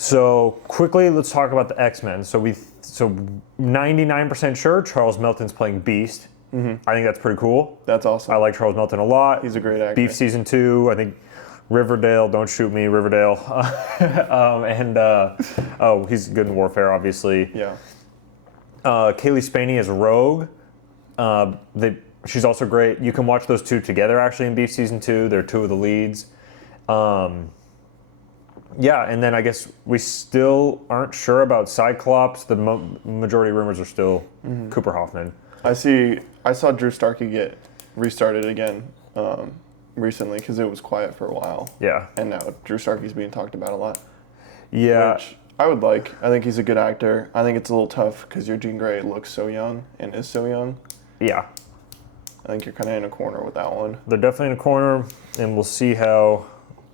So quickly, let's talk about the X-Men. So 99% sure Charles Melton's playing Beast. Mm-hmm. I think that's pretty cool. That's awesome. I like Charles Melton a lot. He's a great actor. Beef season 2. I think Riverdale. Don't shoot me, Riverdale. He's good in Warfare, obviously. Yeah. Kaylee Spaney is Rogue. She's also great. You can watch those two together actually in Beef season 2. They're two of the leads. And then I guess we still aren't sure about Cyclops. The majority of rumors are still Cooper Hoffman. I saw Drew Starkey get restarted again recently because it was quiet for a while. Yeah. And now Drew Starkey's being talked about a lot. Yeah. Which I would like. I think he's a good actor. I think it's a little tough because your Jean Grey looks so young and is so young. Yeah. I think you're kind of in a corner with that one. They're definitely in a corner, and we'll see how...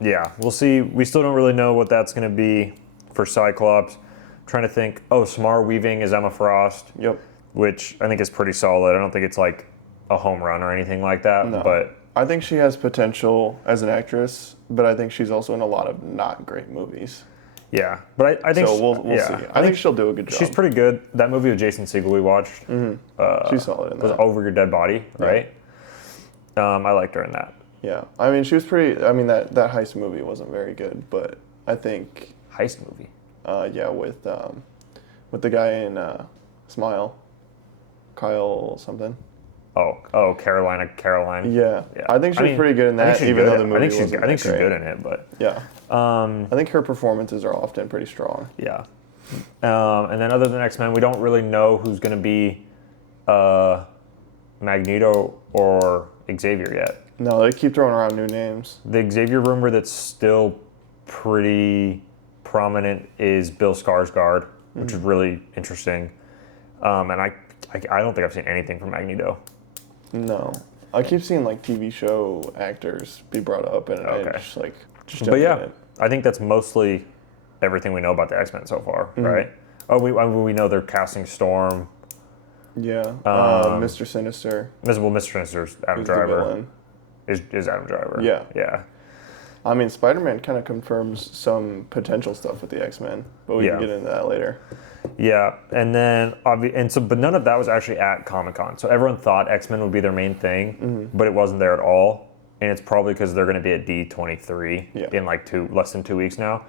Yeah, we'll see. We still don't really know what that's going to be for Cyclops. I'm trying to think. Samara Weaving is Emma Frost. Yep. Which I think is pretty solid. I don't think it's like a home run or anything like that. No. But I think she has potential as an actress, but I think she's also in a lot of not great movies. Yeah, but I think... So we'll see. I think she'll do a good job. She's pretty good. That movie with Jason Segel we watched. She's solid in that. Was Over Your Dead Body, right? Yeah. I liked her in that. Yeah, I mean, she was pretty... I mean, that heist movie wasn't very good, but I think... Heist movie? With the guy in Smile. Kyle something. Caroline. Yeah. I think she's pretty good in that, even though the movie wasn't I think she's great. good in it, but... Yeah. I think her performances are often pretty strong. Yeah. And then other than X-Men, we don't really know who's going to be Magneto or Xavier yet. No, they keep throwing around new names. The Xavier rumor that's still pretty prominent is Bill Skarsgård, which is really interesting. And I don't think I've seen anything from Magneto. No. I keep seeing like TV show actors be brought up, and I just but yeah, I think that's mostly everything we know about the X-Men so far, right? We know they're casting Storm. Yeah. Mr. Sinister. Mr. Sinister's Adam Driver. Is Adam Driver. Yeah. Yeah. I mean, Spider-Man kind of confirms some potential stuff with the X-Men, but we can get into that later. Yeah, and then but none of that was actually at Comic-Con. So everyone thought X-Men would be their main thing, but it wasn't there at all. And it's probably because they're going to be at D23 in like less than 2 weeks now.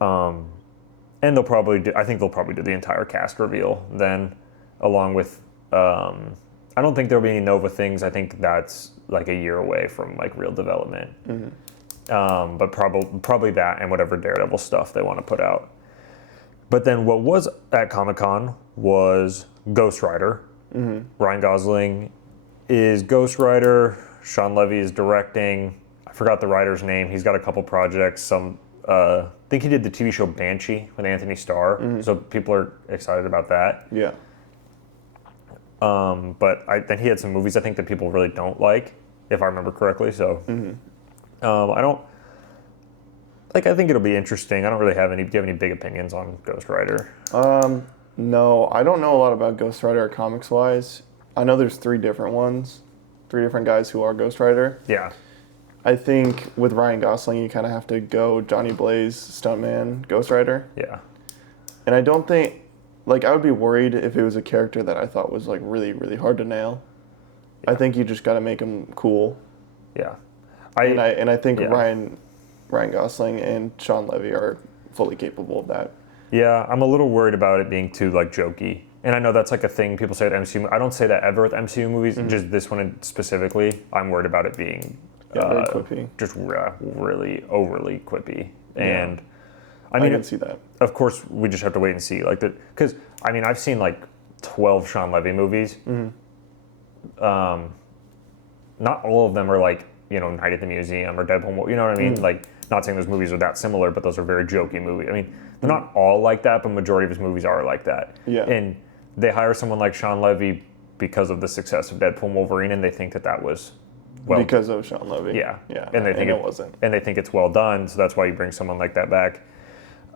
And they'll probably do the entire cast reveal then, along with. I don't think there'll be any Nova things. I think that's like a year away from like real development. But probably that and whatever Daredevil stuff they want to put out. But then what was at Comic-Con was Ghost Rider. Ryan Gosling is Ghost Rider. Sean Levy is directing. I forgot the writer's name. He's got a couple projects. I think he did the TV show Banshee with Anthony Starr. So people are excited about that. Yeah. But then he had some movies I think that people really don't like, if I remember correctly. So I think it'll be interesting. I don't really have any. Do you have any big opinions on Ghost Rider? No, I don't know a lot about Ghost Rider comics-wise. I know there's 3 different ones, 3 different guys who are Ghost Rider. Yeah. I think with Ryan Gosling, you kind of have to go Johnny Blaze, stuntman, Ghost Rider. Yeah. And I don't think, I would be worried if it was a character that I thought was, really, really hard to nail. Yeah. I think you just got to make him cool. Yeah. I think Ryan Gosling and Sean Levy are fully capable of that. Yeah, I'm a little worried about it being too jokey. And I know that's a thing people say at MCU. I don't say that ever with MCU movies. Just this one specifically, I'm worried about it being very quippy. Just really overly quippy. And I can see that. Of course, we just have to wait and see. Because I've seen 12 Sean Levy movies. Not all of them are Night at the Museum or Deadpool. You know what I mean? Not saying those movies are that similar, but those are very jokey movies. I mean, they're not all like that, but majority of his movies are like that. Yeah. And they hire someone like Sean Levy because of the success of Deadpool and Wolverine, and they think that was because of Sean Levy. Yeah. Yeah. And they think it wasn't. And they think it's well done, so that's why you bring someone like that back.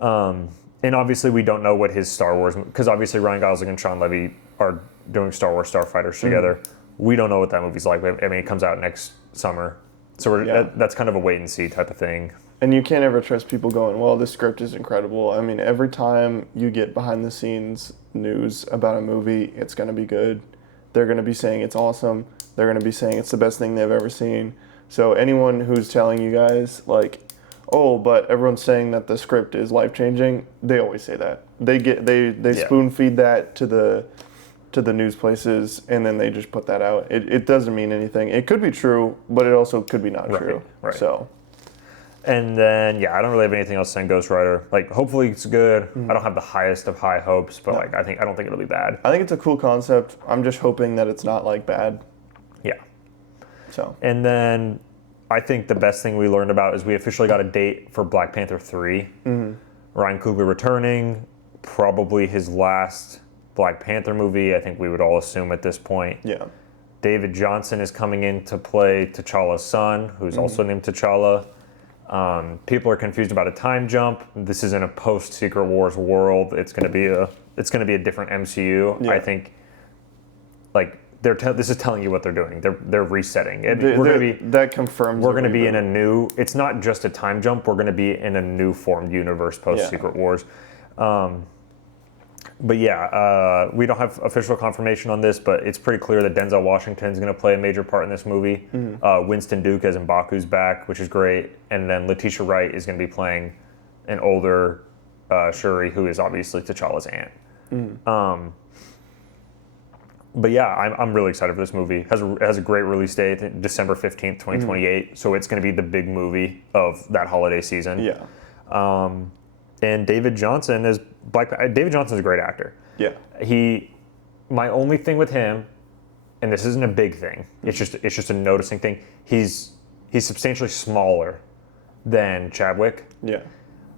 And obviously we don't know what his Star Wars, because obviously Ryan Gosling and Sean Levy are doing Star Wars Starfighters together. We don't know what that movie's like. I mean, it comes out next summer. So that's kind of a wait and see type of thing. And you can't ever trust people going, well, this script is incredible. I mean, every time you get behind the scenes news about a movie, it's going to be good. They're going to be saying it's awesome. They're going to be saying it's the best thing they've ever seen. So anyone who's telling you guys, like, oh, but everyone's saying that the script is life-changing, they always say that. They spoon-feed that to the news places, and then they just put that out. It doesn't mean anything. It could be true, but it also could be not true. Right. So... And then, I don't really have anything else to say on Ghost Rider. Like, hopefully it's good. I don't have the highest of high hopes, but like, I don't think it'll be bad. I think it's a cool concept. I'm just hoping that it's not like bad. Yeah. So. And then, I think the best thing we learned about is we officially got a date for Black Panther 3. Ryan Coogler returning, probably his last Black Panther movie. I think we would all assume at this point. Yeah. David Johnson is coming in to play T'Challa's son, who's also named T'Challa. People are confused about a time jump. This is in a post Secret Wars world. It's going to be a different MCU. Yeah. I think, like this is telling you what they're doing. They're resetting. That confirms. We're going to be in a new. It's not just a time jump. We're going to be in a new formed universe post Secret Wars. But we don't have official confirmation on this, but it's pretty clear that Denzel Washington is going to play a major part in this movie. Winston Duke as M'Baku's back, which is great. And then Letitia Wright is going to be playing an older Shuri, who is obviously T'Challa's aunt. But I'm really excited for this movie. It has a great release date, December 15th, 2028. So it's going to be the big movie of that holiday season. Yeah. And David Johnson is David Johnson's a great actor. Yeah. My only thing with him, and this isn't a big thing, it's just a noticing thing. He's substantially smaller than Chadwick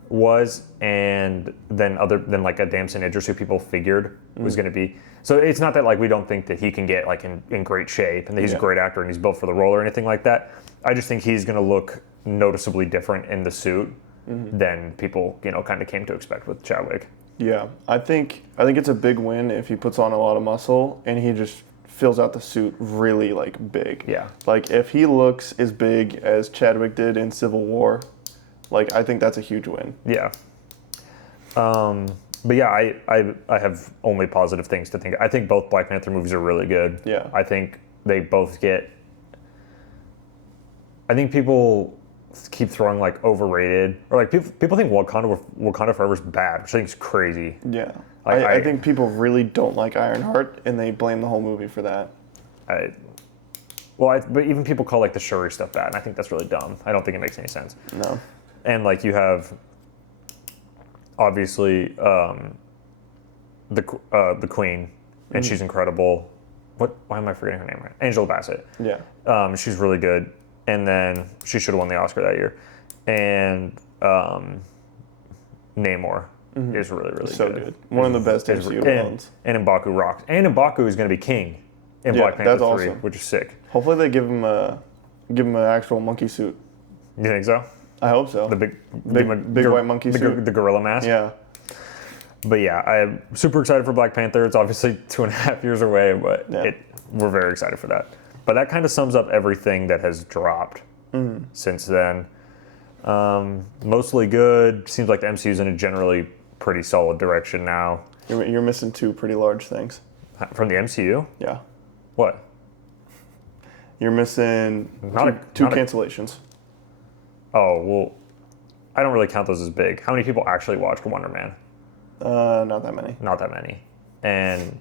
was, and than like a Damson Idris, who people figured was going to be. So it's not that like we don't think that he can get like in great shape and that he's a great actor and he's built for the role or anything like that. I just think he's going to look noticeably different in the suit than people, kind of came to expect with Chadwick. Yeah, I think it's a big win if he puts on a lot of muscle and he just fills out the suit really like big. Yeah. Like if he looks as big as Chadwick did in Civil War, like I think that's a huge win. Yeah. But I have only positive things to think. I think both Black Panther movies are really good. Yeah. I think they both get. I think people keep throwing like overrated, or like people think Wakanda Forever is bad, which I think is crazy. Yeah, I think people really don't like Ironheart, and they blame the whole movie for that. But even people call like the Shuri stuff bad, and I think that's really dumb. I don't think it makes any sense. No. And like you have, obviously, the Queen, and she's incredible. Why am I forgetting her name? Right? Angela Bassett. Yeah. She's really good. And then she should have won the Oscar that year. And Namor is really, really so good. One of the best MCU villains. And M'Baku rocks. And M'Baku is going to be king in Black Panther 3, awesome. Which is sick. Hopefully they give him an actual monkey suit. You think so? I hope so. The big white monkey suit. The gorilla mask? Yeah. But I'm super excited for Black Panther. It's obviously 2.5 years away, but we're very excited for that. But that kind of sums up everything that has dropped since then. Mostly good. Seems like the MCU's in a generally pretty solid direction now. You're missing two pretty large things. From the MCU? Yeah. What? You're missing two cancellations. Oh, well, I don't really count those as big. How many people actually watched Wonder Man? Not that many. Not that many. And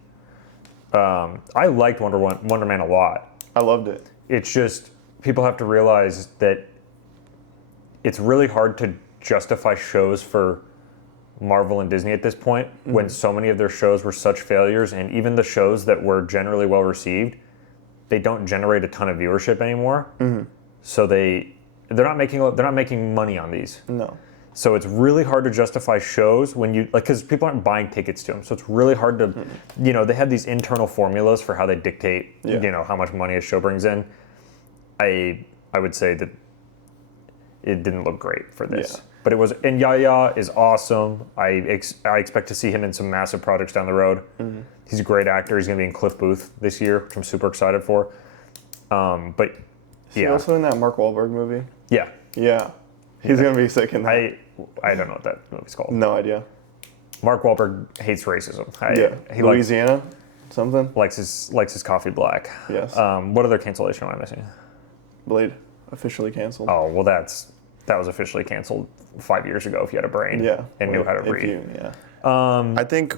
I liked Wonder Man a lot. I loved it. It's just, people have to realize that it's really hard to justify shows for Marvel and Disney at this point when so many of their shows were such failures, and even the shows that were generally well received, they don't generate a ton of viewership anymore. So they're not making money on these. No. So it's really hard to justify shows when because people aren't buying tickets to them. So it's really hard to, they have these internal formulas for how they dictate, how much money a show brings in. I would say that it didn't look great for this. Yeah. But it was, and Yahya is awesome. I expect to see him in some massive projects down the road. He's a great actor. He's going to be in Cliff Booth this year, which I'm super excited for. But is he also in that Mark Wahlberg movie? Yeah. Yeah. He's going to be sick in that. I don't know what that movie's called. No idea. Mark Wahlberg hates racism. He Louisiana? Something? Likes his coffee black. Yes. What other cancellation am I missing? Blade. Officially canceled. Oh, well, that was officially canceled 5 years ago if you had a brain and knew how to read. I think,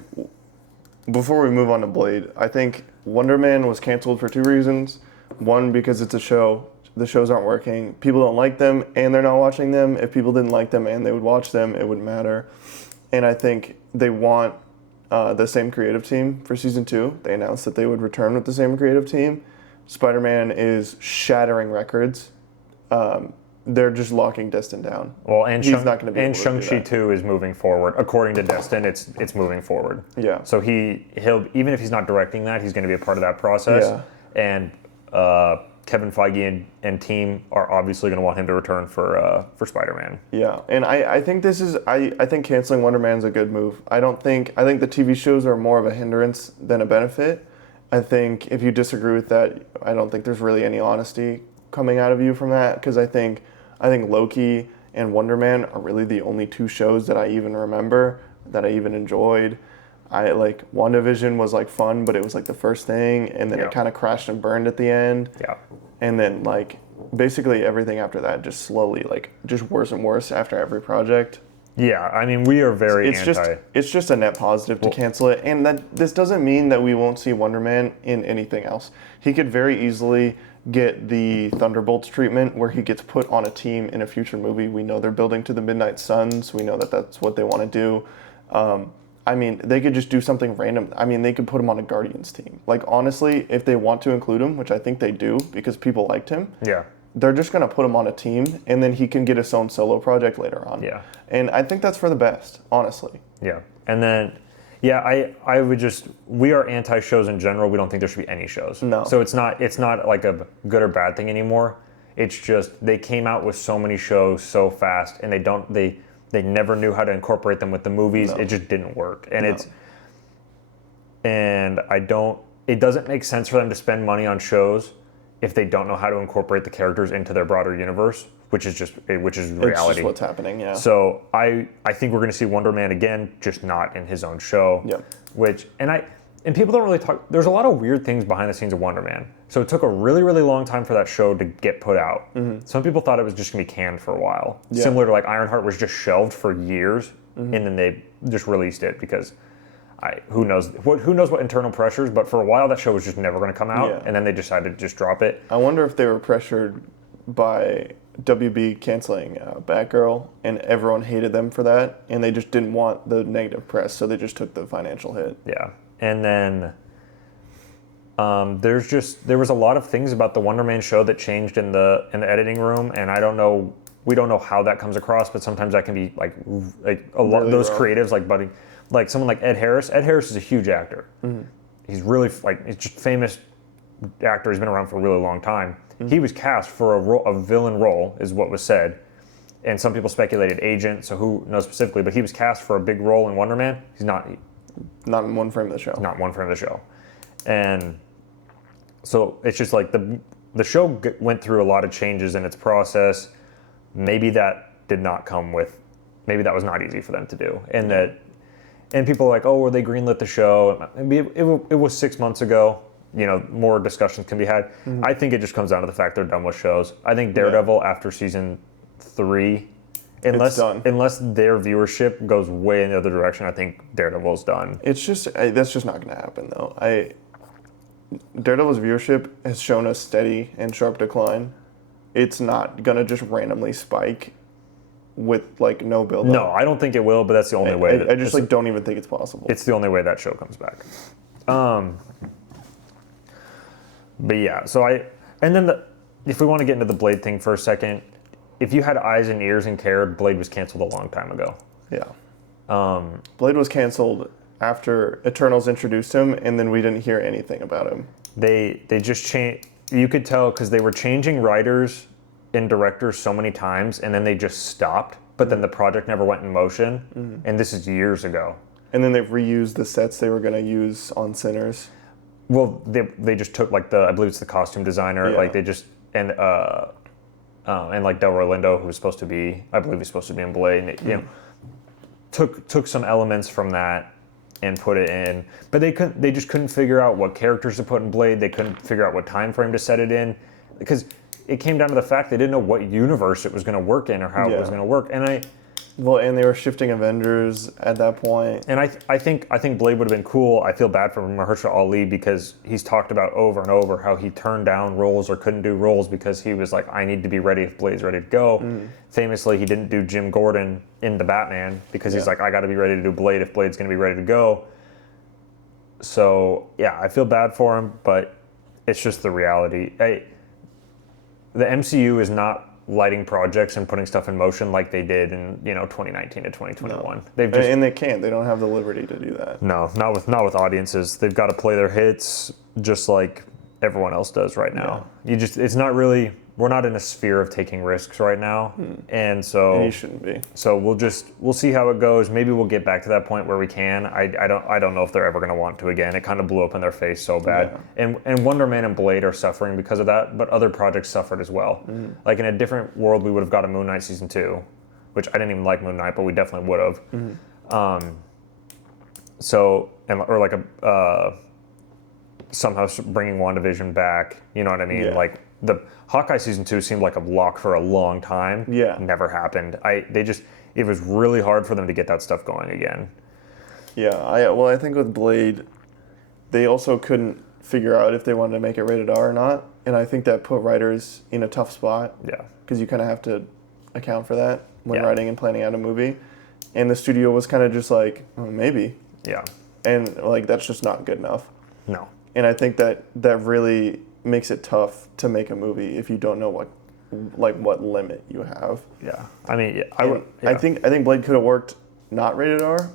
before we move on to Blade, I think Wonder Man was canceled for 2 reasons. One, because it's a show. The shows aren't working. People don't like them, and they're not watching them. If people didn't like them and they would watch them, it wouldn't matter. And I think they want the same creative team for season 2. They announced that they would return with the same creative team. Spider-Man is shattering records. They're just locking Destin down. Well, and he's not going to be able to do Shang-Chi that. 2 is moving forward. According to Destin, it's moving forward. Yeah. So he'll even if he's not directing that, he's going to be a part of that process. Yeah. And Kevin Feige and team are obviously going to want him to return for Spider-Man. Yeah, and I think I think canceling Wonder Man is a good move. I think the TV shows are more of a hindrance than a benefit. I think if you disagree with that, I don't think there's really any honesty coming out of you from that, because I think Loki and Wonder Man are really the only 2 shows that I even remember that I even enjoyed. WandaVision was fun, but it was the first thing, and then it kind of crashed and burned at the end. Yeah. And then basically everything after that just slowly just worse and worse after every project. Yeah, I mean, we are very anti. It's just a net positive to cancel it, and this doesn't mean that we won't see Wonder Man in anything else. He could very easily get the Thunderbolts treatment, where he gets put on a team in a future movie. We know they're building to the Midnight Suns. We know that that's what they want to do. I mean, they could just do something random. I mean, they could put him on a Guardians team. Honestly, if they want to include him, which I think they do because people liked him, they're just going to put him on a team, and then he can get his own solo project later on. Yeah. And I think that's for the best, honestly. Yeah. And then, I would just, we are anti-shows in general. We don't think there should be any shows. No. So it's not like a good or bad thing anymore. It's just they came out with so many shows so fast, and they never knew how to incorporate them with the movies. No. It just didn't work. And it doesn't make sense for them to spend money on shows if they don't know how to incorporate the characters into their broader universe, which is reality. It's just what's happening, yeah. So I think we're going to see Wonder Man again, just not in his own show. Yeah. And people don't really talk. There's a lot of weird things behind the scenes of Wonder Man. So it took a really, really long time for that show to get put out. Mm-hmm. Some people thought it was just going to be canned for a while. Yeah. Similar to Ironheart was just shelved for years, and then they just released it because who knows what internal pressures. But for a while, that show was just never going to come out, and then they decided to just drop it. I wonder if they were pressured by WB canceling Batgirl, and everyone hated them for that, and they just didn't want the negative press, so they just took the financial hit. Yeah. And then there was a lot of things about the Wonder Man show that changed in the editing room, and we don't know how that comes across, but sometimes that can be a lot of those creatives someone like Ed Harris. Ed Harris is a huge actor. Mm-hmm. He's really he's just a famous actor. He's been around for a really long time. Mm-hmm. He was cast for a villain role, is what was said, and some people speculated agent. So who knows specifically? But he was cast for a big role in Wonder Man. He's not. Not in one frame of the show. Not one frame of the show. And so it's just the show went through a lot of changes in its process. Maybe that maybe that was not easy for them to do. And people are were they greenlit the show? It was 6 months ago. More discussions can be had. Mm-hmm. I think it just comes down to the fact they're done with shows. I think Daredevil after season 3, unless their viewership goes way in the other direction, I think Daredevil's done. It's just that's just not going to happen though. Daredevil's viewership has shown a steady and sharp decline. It's not going to just randomly spike with no build. No, I don't think it will, but that's the only way. I just don't even think it's possible. It's the only way that show comes back. But yeah, if we want to get into the Blade thing for a second, if you had eyes and ears and cared, Blade was canceled a long time ago. Yeah. Blade was canceled after Eternals introduced him, and then we didn't hear anything about him. They just changed. You could tell because they were changing writers and directors so many times, and then they just stopped. But then the project never went in motion, and this is years ago. And then they've reused the sets they were going to use on Sinners. Well, they just took I believe it's the costume designer. Yeah. They just and and like Delroy Lindo, who was supposed to be, I believe he's supposed to be in Blade, and you know, took some elements from that and put it in, but they just couldn't figure out what characters to put in Blade. They couldn't figure out what time frame to set it in, because it came down to the fact they didn't know what universe it was going to work in or how it was going to work. And and they were shifting Avengers at that point. And I think Blade would have been cool. I feel bad for Mahershala Ali because he's talked about over and over how he turned down roles or couldn't do roles because he was like, I need to be ready if Blade's ready to go. Famously, he didn't do Jim Gordon in The Batman because he's like, I got to be ready to do Blade if Blade's going to be ready to go. So, yeah, I feel bad for him, but it's just the reality. The MCU is not lighting projects and putting stuff in motion like they did in 2019 to 2021. No. They can't. They don't have the liberty to do that. No, not with audiences. They've got to play their hits just like everyone else does right now. It's not really. We're not in a sphere of taking risks right now, and so you shouldn't be. So we'll see how it goes. Maybe we'll get back to that point where we can. I don't know if they're ever going to want to again. It kind of blew up in their face so bad. Yeah. And Wonder Man and Blade are suffering because of that, but other projects suffered as well. Like in a different world, we would have got a Moon Knight season 2, which I didn't even like Moon Knight, but we definitely would have. Somehow bringing WandaVision back. You know what I mean? Yeah. Like the Hawkeye season 2 seemed like a lock for a long time. Yeah. Never happened. It was really hard for them to get that stuff going again. Yeah. I think with Blade, they also couldn't figure out if they wanted to make it rated R or not, and I think that put writers in a tough spot. Yeah. Because you kind of have to account for that when writing and planning out a movie, and the studio was kind of just like, oh, maybe. Yeah. And like that's just not good enough. No. And I think that really makes it tough to make a movie if you don't know what limit you have. Yeah, I mean, I think Blade could have worked not rated R,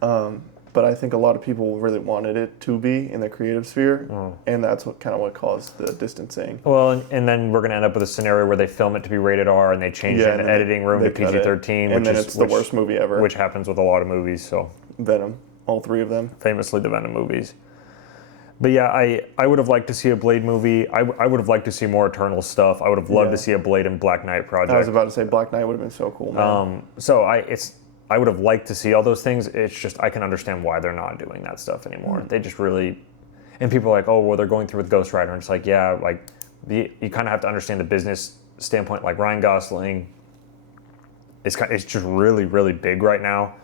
but I think a lot of people really wanted it to be in the creative sphere, and that's what caused the distancing. Well, and then we're going to end up with a scenario where they film it to be rated R and they change it in the editing room to PG-13, and then it's the worst movie ever, which happens with a lot of movies. So Venom, all 3 of them, famously the Venom movies. But yeah, I would have liked to see a Blade movie. I would have liked to see more Eternal stuff. I would have loved to see a Blade and Black Knight project. I was about to say Black Knight would have been so cool, man. I would have liked to see all those things. It's just I can understand why they're not doing that stuff anymore. They just really, and people are like, oh, well, they're going through with Ghost Rider, and it's like, yeah, like you kind of have to understand the business standpoint. Like Ryan Gosling, it's just really, really big right now.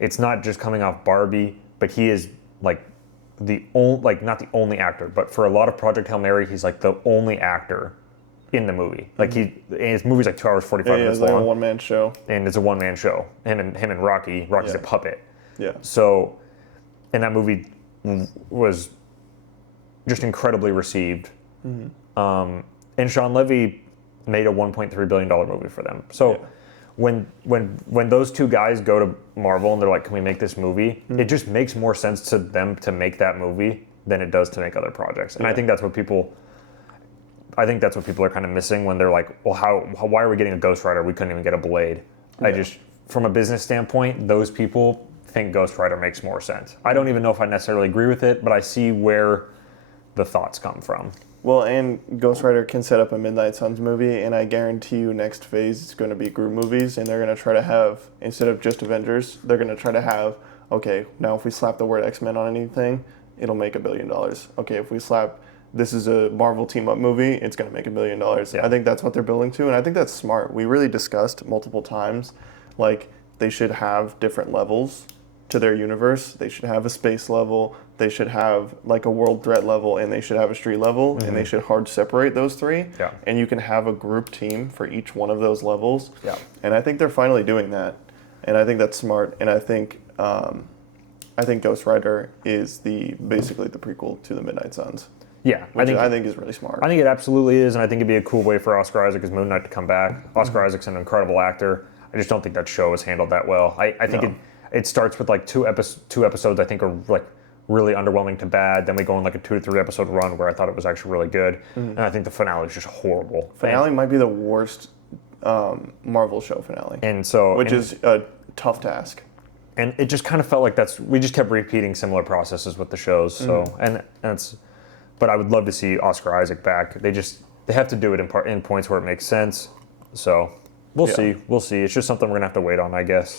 It's not just coming off Barbie, but he is like not the only actor, but for a lot of Project Hail Mary, he's like the only actor in the movie. Like his movie's like 2 hours 45 minutes long. It's like long. a one-man show. And it's a one-man show. Him and Rocky. Rocky's a puppet. Yeah. So, and that movie was just incredibly received. And Sean Levy made a $1.3 billion movie for them. So when those two guys go to Marvel and they're like, can we make this movie? It just makes more sense to them to make that movie than it does to make other projects. And I think that's what people are kind of missing when they're like, well, why are we getting a Ghost Rider? We couldn't even get a Blade. From a business standpoint, those people think Ghost Rider makes more sense. I don't even know if I necessarily agree with it, but I see where the thoughts come from. Well, and Ghost Rider can set up a Midnight Suns movie, and I guarantee you next phase is going to be group movies, and they're going to try to have, instead of just Avengers, they're going to try to have, okay, now if we slap the word X-Men on anything, it'll make $1 billion. Okay, if we slap, this is a Marvel team-up movie, it's going to make $1 billion. Yeah. I think that's what they're building to, and I think that's smart. We really discussed multiple times, like, they should have different levels to their universe. They should have a space level, they should have like a world threat level, and they should have a street level, and they should hard separate those 3. Yeah. And you can have a group team for each one of those levels. Yeah. And I think they're finally doing that. And I think that's smart. And I think Ghost Rider is basically the prequel to the Midnight Suns. Yeah, I think is really smart. I think it absolutely is, and I think it'd be a cool way for Oscar Isaac as Moon Knight to come back. Oscar Isaac's an incredible actor. I just don't think that show was handled that well. I think it starts with like two episodes I think are like really underwhelming to bad. Then we go on like a 2 to 3 episode run where I thought it was actually really good. And I think the finale is just horrible. Finale might be the worst Marvel show finale. Which is a tough task. And it just kind of felt like we just kept repeating similar processes with the shows. So but I would love to see Oscar Isaac back. They have to do it in points where it makes sense. So we'll Yeah. see. We'll see. It's just something we're gonna have to wait on, I guess.